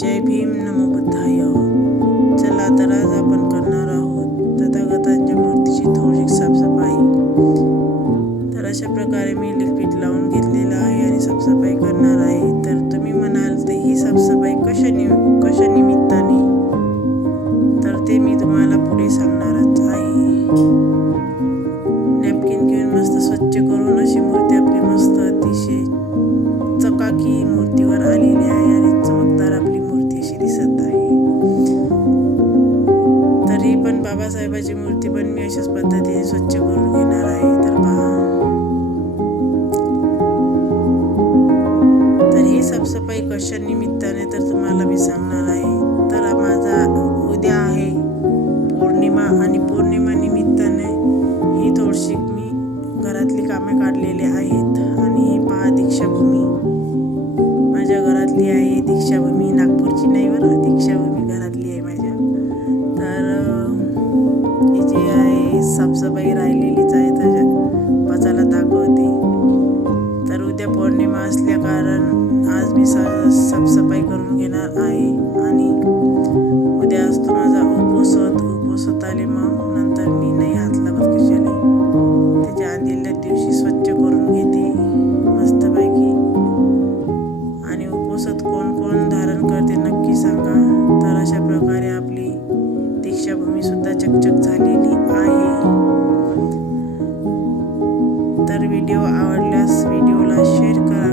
जय भीम नमो बुद्धाय. चला तर आज आपण करणार आहोत तथागतांच्या मूर्तीची थोडीशी साफसफाई. तर अशा प्रकारे मी लिक्विड लावून घेतलेलं आहे आणि साफसफाई करणार आहे. तर तुम्ही म्हणाल तर ही साफसफाई कशा नि कशा निमित्ताने? तर ते मी तुम्हाला पुढे सांगणारच आहे. नॅपकिन घेऊन मस्त स्वच्छ करून बाबासाहेबाची मूर्ती पण मी अशाच पद्धतीने स्वच्छ करून घेणार आहे. तर पहा. तर ही साफसफाई कशा निमित्ताने तर तुम्हाला मी सांगणार आहे. तर माझा उद्या आहे पौर्णिमा आणि पौर्णिमा निमित्ताने ही थोडीशी मी घरातली कामे काढलेली आहेत. आणि ही पहा दीक्षाभूमी. माझ्या घरातली आहे दीक्षाभूमी नागपूरची नाही बरं? साफसफाई राहिलेलीच आहे त्याच्या पचायला दाखवते. तर उद्या पौर्णिमा असल्या कारण आज मी स साफसफाई करून घेणार आहे आणि उद्या असतो माझा उपोसत उपोसत आले मग नंतर मी नाही हात लागत कशाला. त्याच्या आदिल्या दिवशी स्वच्छ करून घेते. मस्तपैकी. आणि उपोसत कोण कोण धारण करते नक्की सांगा. तर अशा प्रकारे तर व्हिडिओ आवडल्यास व्हिडिओला शेअर करा.